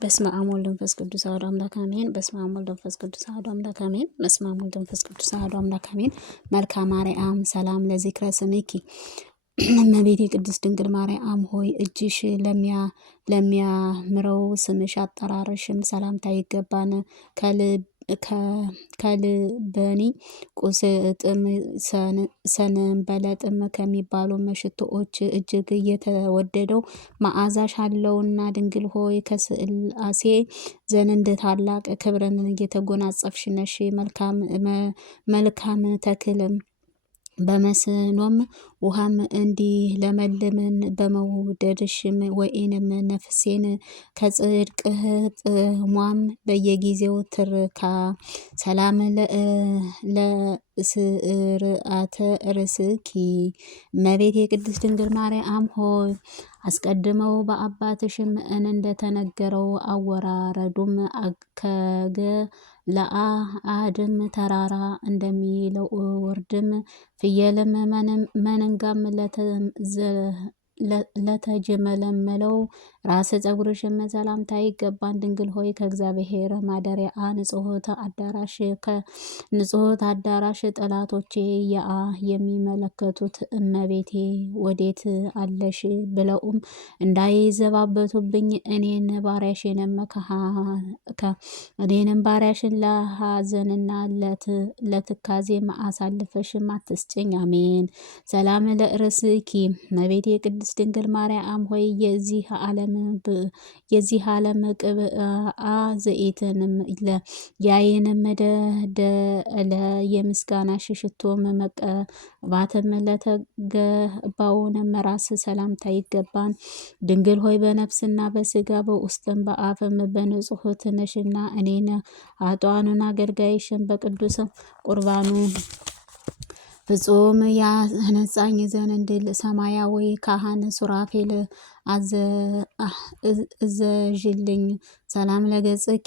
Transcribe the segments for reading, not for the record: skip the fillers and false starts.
በስመ አብ ወወልድ ወመንፈስ ቅዱስ አሐዱ አምላክ አሜን። በስመ አብ ወወልድ ወመንፈስ ቅዱስ አሐዱ አምላክ አሜን። በስመ አብ ወወልድ ወመንፈስ ቅዱስ አሐዱ አምላክ አሜን። መልክአ ማርያም ሰላም ለዚክረ ስምኪ እመቤቴ ቅድስት ድንግል ማርያም ሆይ እጅሽ ለሚያምረው ስምሽ አጠራርሽም ሰላምታ ይገባን። ከልበኒ ቁስጥም ሰንበለጥም ከሚባሉ ሽቶዎች እጅግ የተወደደው መዓዛሽ አለውና ድንግል ሆይ ከስላሴ ዘንድ ታላቅ ክብርን እየተጎናጸፍሽ ነሽ። መልካም ተክልም በመስኖም ውሃም እንዲለመልምን በመውደድሽም ወይንም ነፍሴን ከጽድቅህ ጥሟም በየጊዜው ትርካ። ሰላም ለስርዓተ ርስኪ እመቤቴ የቅድስት ድንግል ማርያም ሆይ አስቀድመው በአባትሽም እንደተነገረው አወራረዱም ከገለዓድም ተራራ እንደሚለው ወርድም ፍየልም መንጋም ለተጀመለመለው ራስ ፀጉርሽም ሰላምታ ይገባን። ድንግል ሆይ ከእግዚአብሔር ማደሪያ ንጽሖት አዳራሽ ጠላቶቼ የሚመለከቱት እመቤቴ ወዴት አለሽ ብለውም እንዳይዘባበቱብኝ እኔንም ባሪያሽን ለሐዘንና ለትካዜም አሳልፈሽም አትስጭኝ። አሜን። ሰላም ለርእስኪ እመቤቴ ቅድስት ድንግል ማርያም ሆይ የዚህ ዓለም ቅብአ ዘይትንም ያይንም የምስጋናሽ ሽቶም መቀባትም ለተገባውንም ራስ ሰላምታ ይገባን። ድንግል ሆይ በነፍስና በስጋ በውስጥም በአፍም በንጹሕት ነሽና እኔን ኃጥአኑን አገልጋይሽን በቅዱስ ቁርባኑ ፍጹም ያነጻኝ ዘንድ ሰማያዊ ካህን ሱራፌል እዘዥልኝ። ሰላም ለገጽኪ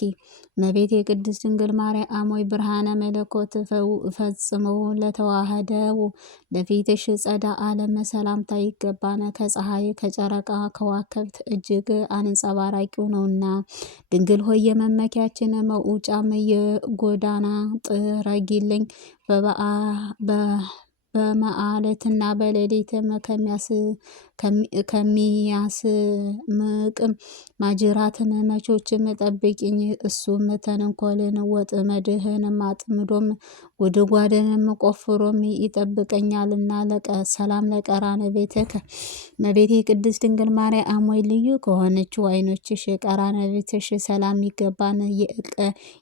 እመቤቴ የቅድስት ድንግል ማርያም ሆይ ብርሃነ መለኮት ፈጽመው ለተዋህደው ለፊትሽ ጸዳለ ሰላምታ ይገባን። ከፀሐይ ከጨረቃ ከዋክብት እጅግ አንጸባራቂው ነውና ድንግል ሆይ የመመኪያችን መውጫም የጎዳና ጥረጊልኝ። በመዓልትና በሌሊትም ከሚያስምቅም ማጅራትም መቾችም ጠብቂኝ። እሱም ተንኮልን ወጥመድህንም አጥምዶም ጉድጓድንም ቆፍሮም ይጠብቀኛልና። ሰላም ለቀራነ ቤትከ እመቤቴ ቅድስት ድንግል ማርያም ሆይ ልዩ ከሆነችው ዓይኖችሽ ቀራነ ቤትሽ ሰላም ይገባን።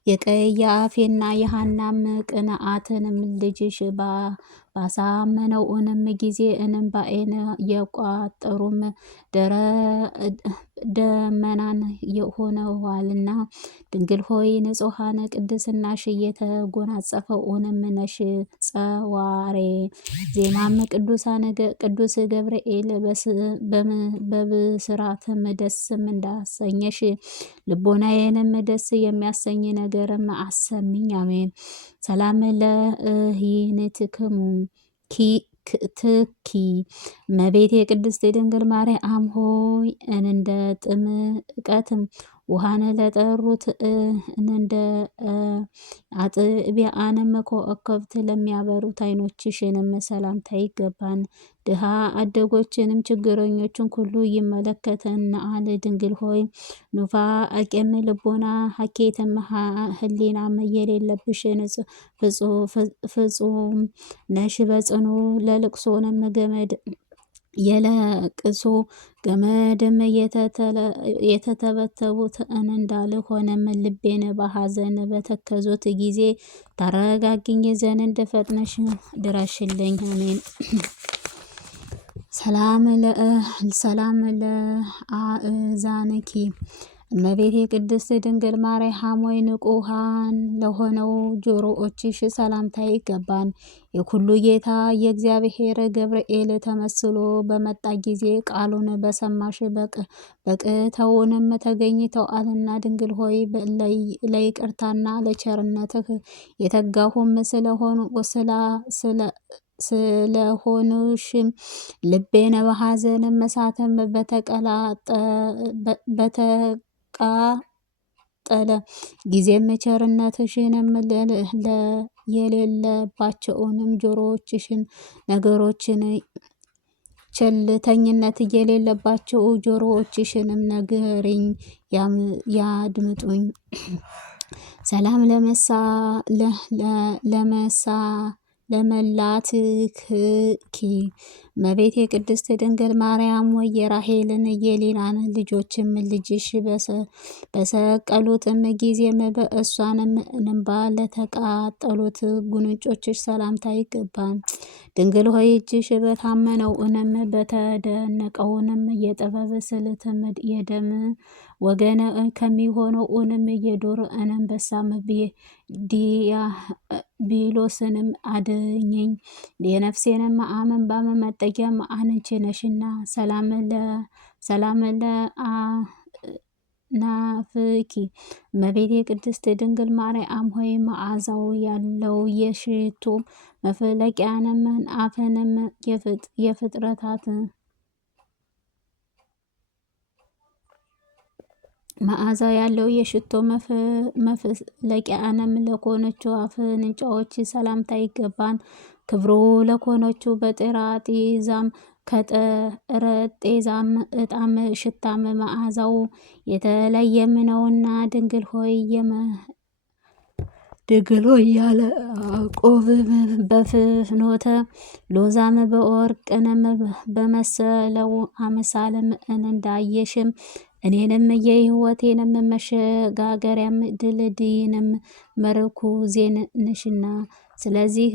የቀያፌና የሐናም ቅንዓትንም ልጅሽ ባሳመነውንም ጊዜ እንባዬን የቋጠሩም ደመናን የሆነዋልና ድንግል ሆይ ንጹሐን ቅድስናሽ የተጎናጸፈውንም ነሽ። ጸዋሬ ዜማም ቅዱስ ገብርኤል በብስራትም ደስም እንዳሰኘሽ ልቦናዬንም ደስ የሚያሰኝ ነገርም አሰሚኝ። አሜን። ሰላም ለይንትክሙ ትኪ እመቤቴ የቅድስት ድንግል ማርያም ሆይ እንደ ጥምቀትም ውሃን ለጠሩት እንደ አጥቢያንም ኮከብት ለሚያበሩት ዓይኖችሽንም ሰላምታ ይገባን። ድሃ አደጎችንም ችግረኞችን ሁሉ ይመለከተናል። ድንግል ሆይ ኑፋቄም ልቦና ሀኬትም ህሊናም የሌለብሽ ፍጹም ነሽ። በጽኑ ለልቅሶንም ገመድ የለቅሶ ገመድም የተተበተቡት እንዳልሆነም ልቤን በሐዘን በተከዙት ጊዜ ታረጋግኝ ዘንድ ፈጥነሽ ድረሽልኝ። አሜን። ሰላም ለአእዛንኪ እመቤቴ ቅድስት ድንግል ማርያም ሆይ ንቁሃን ለሆነው ጆሮዎችሽ ሰላምታ ይገባን። የኩሉ ጌታ የእግዚአብሔር ገብርኤል ተመስሎ በመጣ ጊዜ ቃሉን በሰማሽ በቅተውንም ተገኝተዋልና ድንግል ሆይ ለይቅርታና ለቸርነትህ የተጋሁም ስለሆኑሽም ልቤን በሐዘንም እሳትም ቀጠለ። ጊዜም ቸርነትሽንም የሌለባቸውንም ጆሮዎችሽን ነገሮችን ቸልተኝነት የሌለባቸው ጆሮዎችሽንም ንገሪኝ ያድምጡኝ። ሰላም ለመላትኪ እመቤቴ ቅድስት ድንግል ማርያም ወይ የራሔልን የሌላን ልጆችም ልጅሽ በሰቀሉትም ጊዜም በእሷንም እንባ ለተቃጠሉት ጉንጮችሽ ሰላምታ ይገባል። ድንግል ሆይ እጅሽ በታመነውንም በተደነቀውንም የጥበብ ስልትም የደም ወገን ከሚሆነውንም የዱር አንበሳም ዲያብሎስንም አድኝኝ። የነፍሴንም አመንባ መጠጊያም አንቺ ነሽና። ሰላም ለአናፍኪ እመቤቴ ቅድስት ድንግል ማርያም ሆይ መዓዛው ያለው የሽቱ መፍለቂያንም አፍንም የፍጥረታት መዓዛ ያለው የሽቶ መፍለቂያንም ለኮነችው አፍንጫዎች ሰላምታ ይገባን። ክብሩ ለኮነችው በጥራጤዛም ከጠረጤዛም እጣም ሽታም መዓዛው የተለየም ነውና። ድንግል ሆይ ያዕቆብ በፍኖተ ሎዛም በወርቅንም በመሰለው አምሳልም እንዳየሽም እኔንም የሕይወቴንም መሸጋገሪያም ድልድይንም መርኩዜን ነሽና። ስለዚህ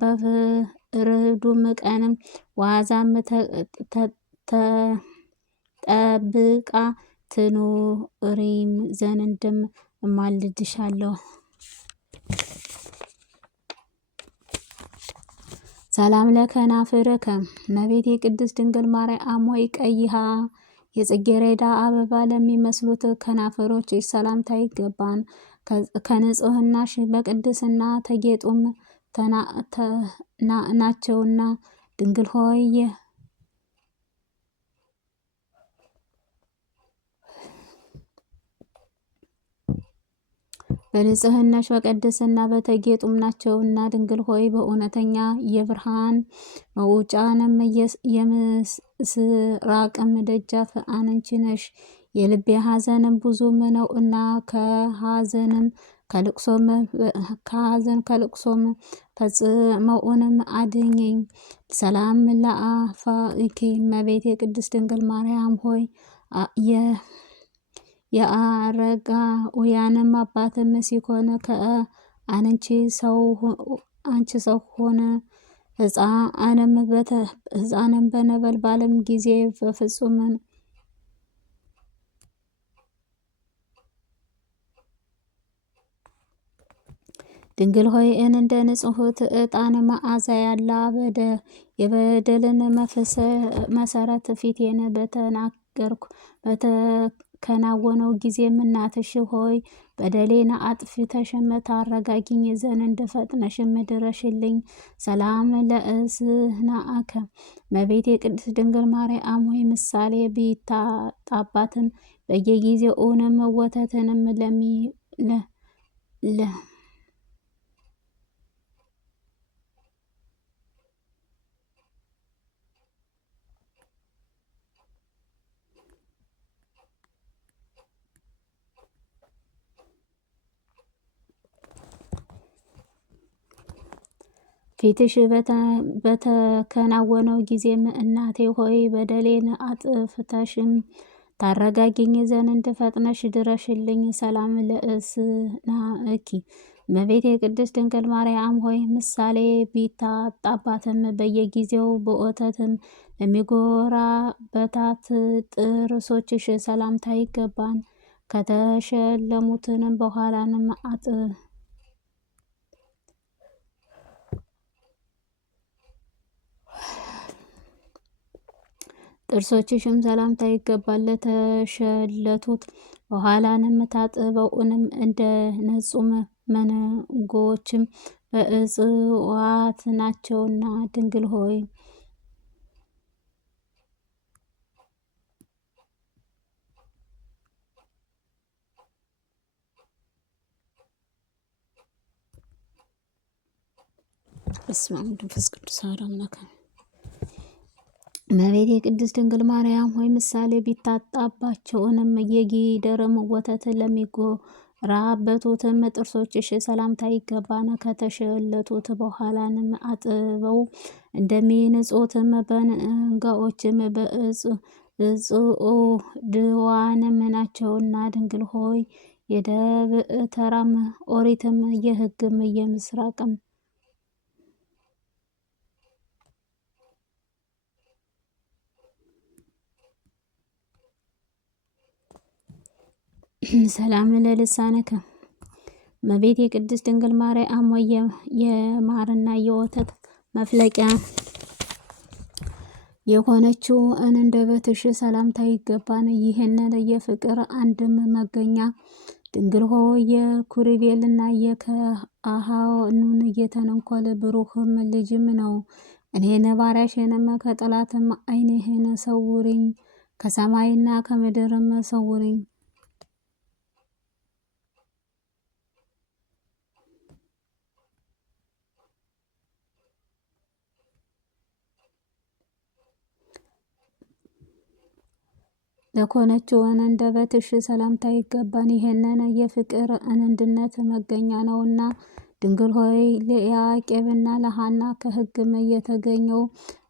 በፍርዱም ቀንም ዋዛም ተጠብቃ ትኑሪም ዘንድም እማልድሻለሁ። ሰላም ለከናፍርከ እመቤቴ ቅድስት ድንግል ማርያም ሆይ ቀይሃ የጽጌረዳ አበባ ለሚመስሉት ከናፈሮችሽ ሰላምታ ይገባን። ከንጽህናሽ በቅድስና ተጌጡም ናቸውና። ድንግል ሆይ በንጽህናሽ በቅድስና በተጌጡም ናቸውና። ድንግል ሆይ በእውነተኛ የብርሃን መውጫንም የምስራቅም ደጃፍ አንቺ ነሽ። የልቤ ሐዘንም ብዙም ነውና ከሐዘን ከልቅሶም ፈጽመውንም አድኝኝ። ሰላም ለአፋኪ እመቤቴ ቅድስት ድንግል ማርያም ሆይ የአረጋውያንም አባትም ሲሆን ከአንቺ ሰው ሆነ። ሕፃንም በነበልባልም ጊዜ በፍጹም ድንግል ሆይ እንደ ንጽሕት ዕጣን መዓዛ ያለ የበደልን መሰረት ፊቴን በተከናወነው ጊዜም እናትሽ ሆይ በደሌን አጥፍተሽም ታረጋጊኝ ዘንድ ፈጥነሽም ድረሽልኝ። ሰላም ለእዝናከ እመቤቴ ቅድስት ድንግል ማርያም ሆይ ምሳሌ ቢታጣባትም በየጊዜውንም ወተትንም ፊትሽ በተከናወነው ጊዜም እናቴ ሆይ በደሌን አጥፍተሽም ታረጋጊኝ ዘንድ ፈጥነሽ ድረሽልኝ። ሰላም ለእስናእኪ እመቤቴ ቅድስት ድንግል ማርያም ሆይ ምሳሌ ቢታጣባትም በየጊዜው በወተትም ለሚጎራበታት ጥርሶችሽ ሰላምታ ይገባን። ከተሸለሙትንም በኋላንም ጥርሶችሽም ሰላምታ ይገባል። ለተሸለቱት በኋላንም ታጥበውንም እንደ ነጹም መንጎችም በእጽዋት ናቸውና። ድንግል ሆይ በስመ አብ ወመንፈስ ቅዱስ አሐዱ አምላክ። እመቤቴ ቅድስት ድንግል ማርያም ሆይ ምሳሌ ቢታጣባቸውንም የጊደርም ወተት ለሚጎራበቱትም ጥርሶችሽ ሰላምታ ይገባን። ከተሸለቱት በኋላንም አጥበው እንደሚንጹትም በንጋዎችም ድዋንም ናቸውና ድንግል ሆይ የደብተራም ኦሪትም የሕግም የምስራቅም ሰላም ለልሳነከ እመቤቴ ቅድስት ድንግል ማርያም ሆይ የማርና የወተት መፍለቂያ የሆነችው አንደበትሽ ሰላምታ ይገባን። ይህንን የፍቅር አንድም መገኛ ድንግል ሆይ የኩሪቤልና የከአሃኑን የተንኮል ብሩህም ልጅም ነው። እኔን ባሪያሽንም ከጠላትም ዓይንህን ሰውሪኝ፣ ከሰማይና ከምድርም ሰውሪኝ። ለኮነችው አንደበትሽ ሰላምታ ይገባን። ይህንን የፍቅር አንድነት መገኛ ነውና ድንግል ሆይ ለያዕቆብና ለሐና ከሕግም የተገኘው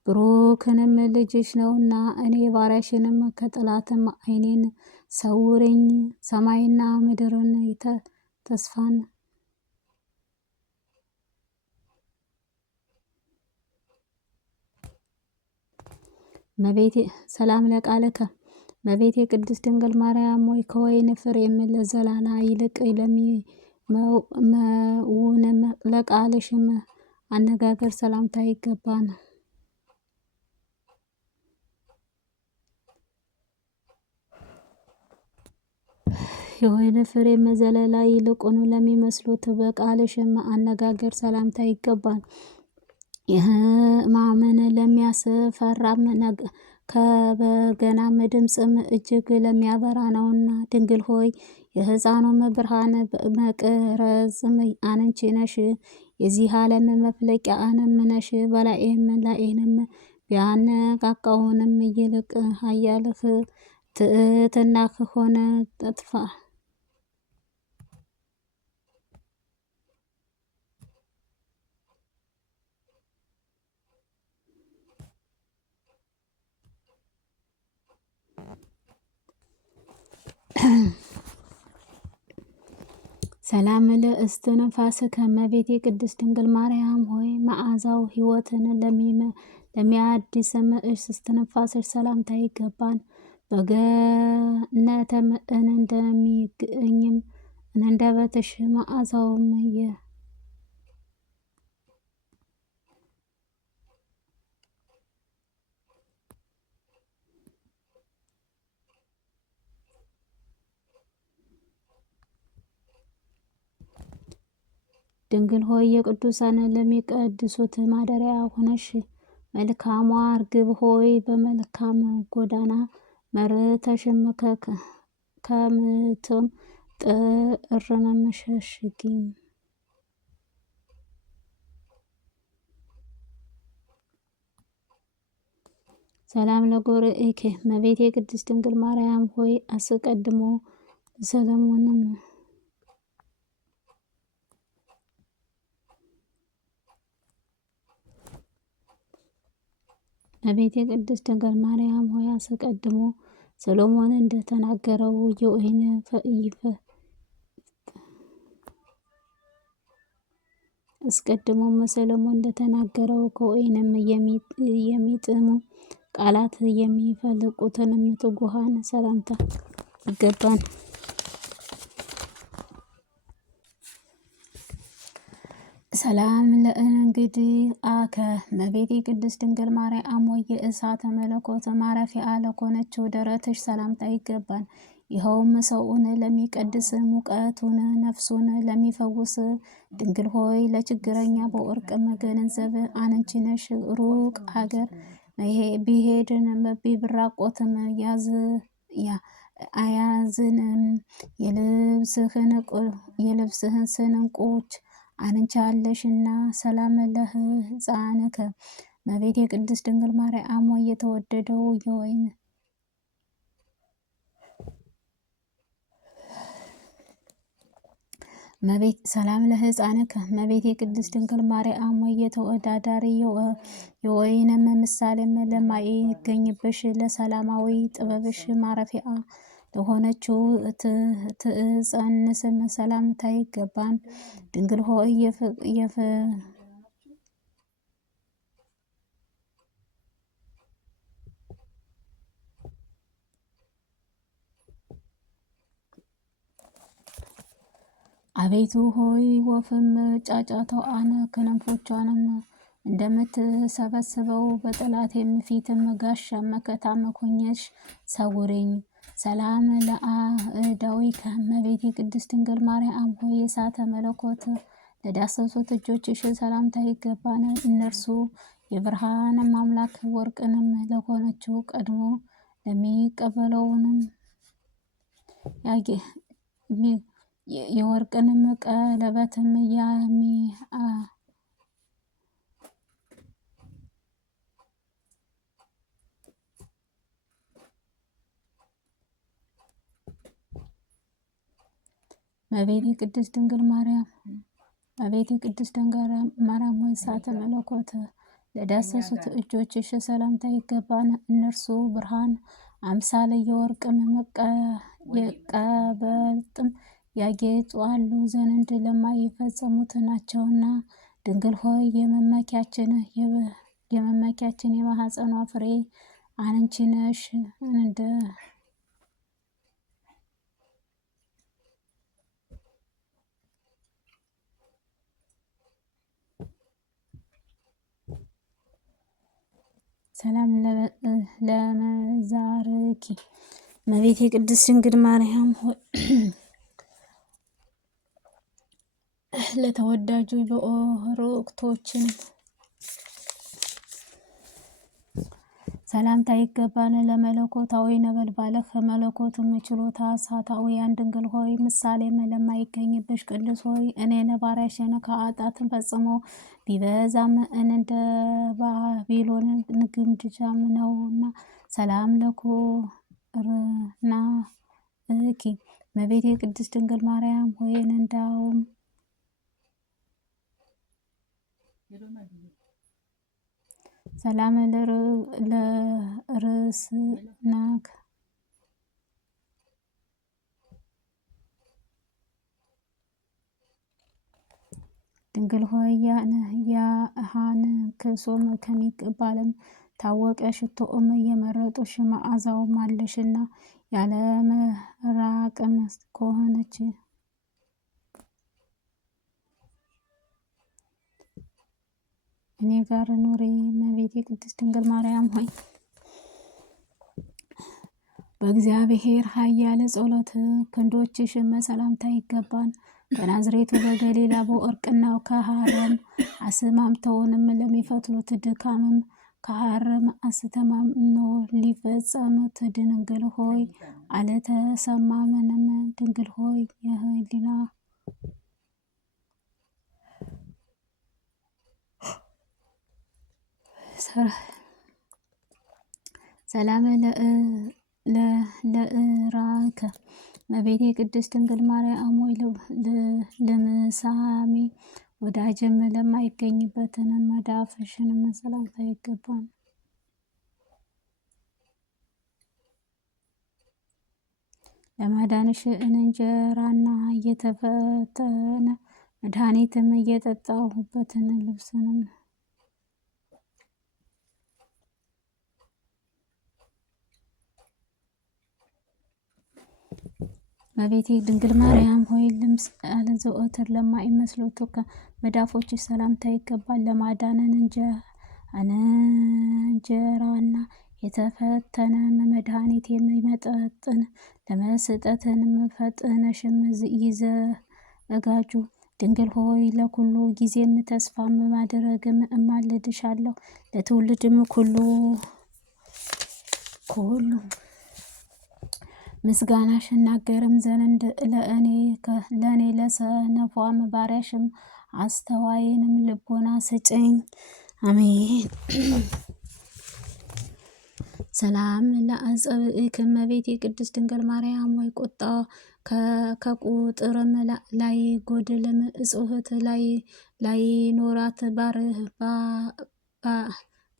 ብሩክንም ልጅሽ ነውና እኔ ባሪያሽንም ከጠላትም ዓይኔን ሰውርኝ፣ ሰማይና ምድርን ተስፋን መቤቴ ሰላም ለቃልከ እመቤቴ ቅድስት ድንግል ማርያም ሆይ ከወይን ፍሬም ለዘላላ ይልቅ ለሚመውንም ለቃልሽም አነጋገር ሰላምታ ይገባን። የወይን ፍሬም ዘለላ ይልቁኑ ለሚመስሉት በቃልሽም አነጋገር ሰላምታ ይገባን። የሕማምን ለሚያስፈራም ከበገናም ድምፅም እጅግ ለሚያበራ ነውና ድንግል ሆይ የሕፃኑም ብርሃን መቅረዝም አንቺ ነሽ። የዚህ ዓለም መፍለቂያ አንም ነሽ። በላይም ላይንም ቢያነቃቃውንም ይልቅ ኃያልህ ትሕትናህ ሆነ ጠጥፋ ሰላም ለእስትንፋስከ እመቤቴ ቅድስት ድንግል ማርያም ሆይ መዓዛው ሕይወትን ለሚያድስም እስትንፋስሽ ሰላምታ ይገባን። በገነትም እንደሚገኝም አንደበትሽ መዓዛውም ድንግል ሆይ የቅዱሳን ለሚቀድሱት ማደሪያ ሆነሽ መልካሟ እርግብ ሆይ በመልካም ጎዳና መርተሽም ከምትም ጥርንም ሸሽጊኝ። ሰላም ለጎርኤኬ እመቤቴ ቅድስት ድንግል ማርያም ሆይ አስቀድሞ ሰለሞንም እመቤቴ ቅድስት ድንግል ማርያም ሆይ አስቀድሞ ሰሎሞን እንደተናገረው የወይን አስቀድሞም ሰሎሞን እንደተናገረው ከወይንም የሚጥሙ ቃላት የሚፈልቁትንም ትጉሃን ሰላምታ ይገባን። ሰላም ለእንግዲህ አከ እመቤቴ ቅድስት ድንግል ማርያም ሆይ የእሳተ መለኮት ማረፊያ ለሆነችው ደረትሽ ሰላምታ ይገባን። ይኸውም ሰውን ለሚቀድስ ሙቀቱን ነፍሱን ለሚፈውስ ድንግል ሆይ ለችግረኛ በወርቅም ገንዘብ አንቺ ነሽ። ሩቅ ሀገር ቢሄድን ቢራቆትም አያዝንም። የልብስህን ስንቆች አንቺ አለሽና ሰላም ለሕፃንከ እመቤቴ ቅድስት ድንግል ማርያም ሆይ የተወደደው የወይን ሰላም ለሕፃንከ እመቤቴ ቅድስት ድንግል ማርያም ሆይ የተወዳዳሪ የወይንም ምሳሌም ለማይገኝብሽ ለሰላማዊ ጥበብሽ ማረፊያ ለሆነችው ትጸንስም ሰላምታ ይገባን። ድንግል ሆይ አቤቱ ሆይ ወፍም ጫጫታዋን ክንፎቿንም እንደምትሰበስበው በጠላቴም ፊትም ጋሻ መከታም ሆኜሽ ሰውሪኝ። ሰላም ለአእዳዊከ እመቤቴ ቅድስት ድንግል ማርያም ሆይ የእሳተ መለኮት ለዳሰሱት እጆችሽ ሰላምታ ይገባን። እነርሱ የብርሃንም አምላክ ወርቅንም ለሆነችው ቀድሞ ለሚቀበለውንም የወርቅንም ቀለበትም እመቤቴ ቅድስት ድንግል ማርያም ሆይ እሳተ መለኮት ለዳሰሱት እጆችሽ ሰላምታ ይገባን። እነርሱ ብርሃን አምሳለ የወርቅም ቀለበትም ያጌጡ አሉ ዘንድ ለማይፈጸሙት ናቸውና። ድንግል ሆይ የመመኪያችን የማኅፀኗ ፍሬ አንቺ ነሽ። ሰላም ለመዛርኪ እመቤቴ ቅድስት ድንግል ማርያም ሆይ ለተወዳጁ በኦርቶችን ሰላምታ ይገባን። ለመለኮታዊ ነበልባልህ መለኮትም ችሎታ እሳታውያን ድንግል ሆይ ምሳሌም ለማይገኝብሽ ቅዱስ ሆይ እኔን ባሪያሽን ከኃጢአት ፈጽሞ ቢበዛም እንደ ባቢሎን ግምጃም ነውና ሰላም ለኩርናኪ እመቤቴ ቅድስት ድንግል ማርያም ሆይ እንዳውም ሰላም ለርስናክ ድንግል ሆይ ያሃን ክሶም ከሚባልም ታወቀ ሽቶኦም የመረጡሽ መዓዛውም አለሽና ያለ መራቅም ከሆነች እኔ ጋር ኑሪ። እመቤቴ ቅድስት ድንግል ማርያም ሆይ በእግዚአብሔር ኃያል ጸሎት ክንዶችሽም ሰላምታ ይገባን። በናዝሬቱ በገሊላ በወርቅናው ከሐርም አስማምተውንም ለሚፈትሉት ድካምም ከሐርም አስተማምኖ ሊፈጸሙት ድንግል ሆይ አልተሰማምንም። ድንግል ሆይ የህሊና ሰላም ለእራከ እመቤቴ ቅድስት ድንግል ማርያም ሆይ ለምሳሜ ወዳጅም ለማይገኝበትን መዳፍሽንም ሰላምታ ይገባል። ለማዳንሽ እንጀራና እየተፈተነ መድኃኒትም እየጠጣሁበትን ልብስንም እመቤቴ ድንግል ማርያም ሆይ ለምሳሌ ዘወትር ለማይመስሉት መዳፎችሽ ሰላምታ ይገባል። ለማዳንን እንጀራና የተፈተነ መድኃኒት የሚመጠጥን ለመስጠትንም ፈጥነሽም ይዘጋጁ። ድንግል ሆይ ለኩሉ ጊዜም ተስፋም ማድረግም እማልድሻለሁ። ለትውልድም ኩሉ ምስጋናሽ እናገርም ዘንድ ለእኔ ለሰነፏም ባሪያሽም አስተዋይንም ልቦና ስጭኝ። አሜን። ሰላም ለአጸብእክ እመቤቴ ቅድስት ድንግል ማርያም ወይ ቁጣ ከቁጥርም ላይ ጎድልም እጽህት ላይ ኖራት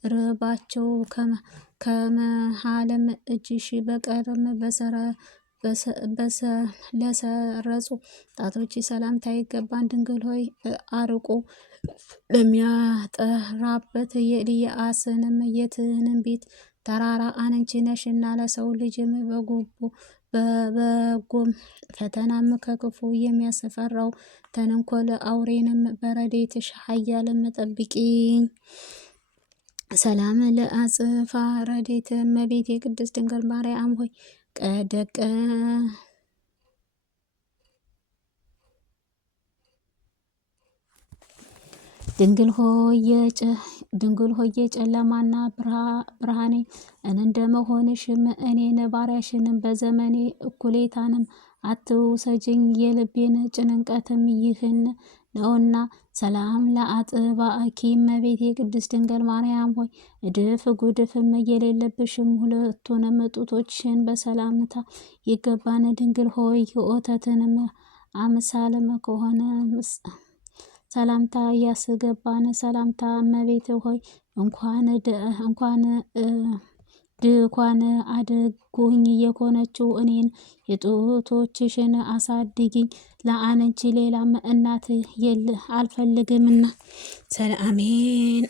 ርባቸው ከመሃልም እጅሽ በቀርም ለሰረጹ ጣቶች ሰላምታ ይገባን። ድንግል ሆይ አርቆ ለሚያጠራበት የኤልያስንም የትንቢት ተራራ አንቺ ነሽና ለሰው ልጅም በበጎም ፈተናም ከክፉ የሚያስፈራው ተንኮል አውሬንም በረድኤትሽ ኃያልም ጠብቂኝ። ሰላም ለአጽፋ ረድኤት እመቤቴ ቅድስት ድንግል ማርያም ሆይ ቀደቀ ድንግል ሆይ የጨለማና ብርሃኔ እንደመሆንሽም እኔን ባሪያሽንም በዘመኔ እኩሌታንም አትውሰጅኝ፣ የልቤን ጭንቀትም ይህን ነውና። ሰላም ለአጥባእኪ እመቤቴ ቅድስት ድንግል ማርያም ሆይ እድፍ ጉድፍም የሌለብሽም ሁለቱንም ጡቶችሽን በሰላምታ ይገባን። ድንግል ሆይ የወተትንም አምሳልም ከሆነ ሰላምታ ያስገባን። ሰላምታ እመቤት ሆይ እንኳን ድኳን አድጎኝ የሆነችው እኔን የጡቶችሽን አሳድጊኝ፣ ለአንቺ ሌላም እናት አልፈልግምና። አሜን።